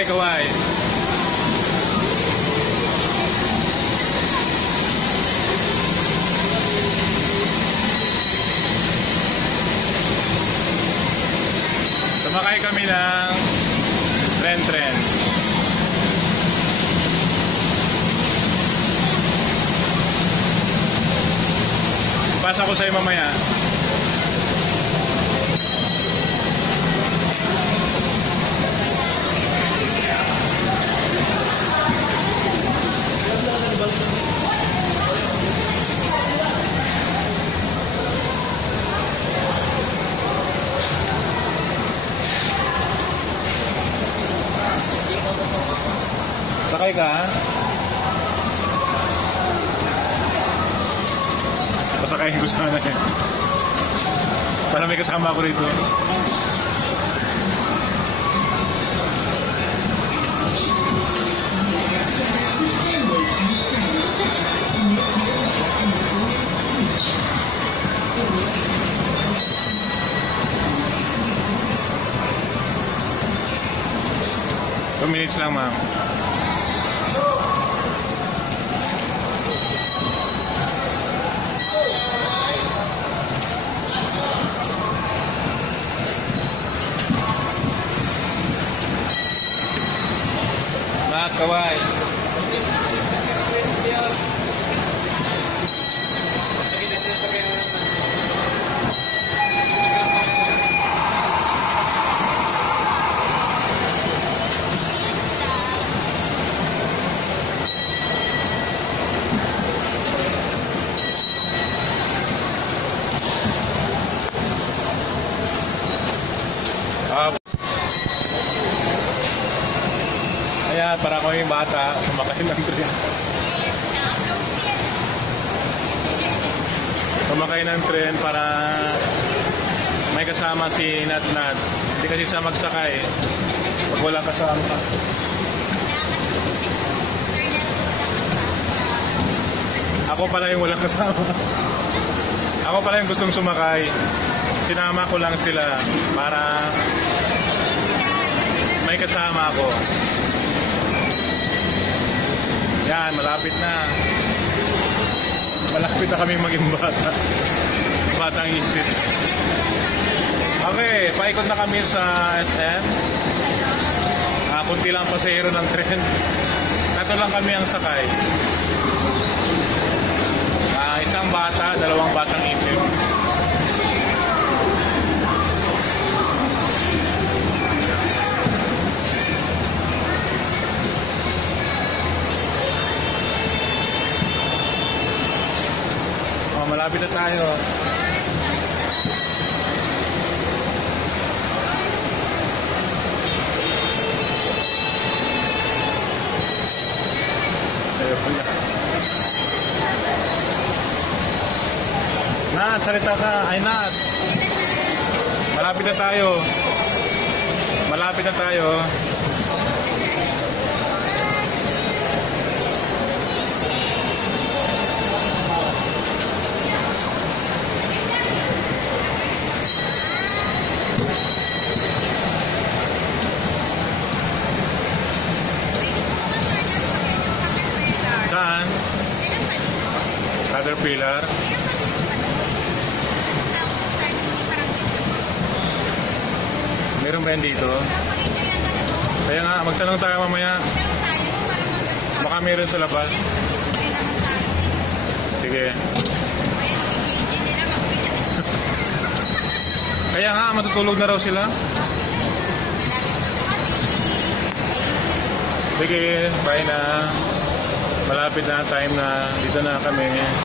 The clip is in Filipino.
Kaway-kaway. Sumakay kami ng tren. Pasa ko sa'yo mamaya. Sakay ka, ha? Pasakayin ko sana eh. Para may kasama ako rito. Two minutes lang, ma'am. Kaway. Ayan, para ko yung bata, sumakay ng tren. Sumakay ng tren para may kasama si Nat-Nat. Hindi kasi siya magsakay pag walang kasama. Ako pala yung walang kasama. Ako pala yung gustong sumakay. Sinama ko lang sila para may kasama ako. Yan, malapit na. Malapit na kaming maging bata. Batang isip. Okay, paikot na kami sa SM. Kunti lang pasahero ng tren. Tatlo lang kami ang sakay. Isang bata, dalawang batang isip. Malapit na tayo. Nat, salita ka. Ay, Nat. Malapit na tayo. Malapit na tayo. Saan? Caterpillar. Meron ba yan dito? Kaya nga, magtanong tayo mamaya. Baka meron sa labas. Sige. Kaya nga, matutulog na raw sila. Sige, bye na. Malapit na time na dito na kami.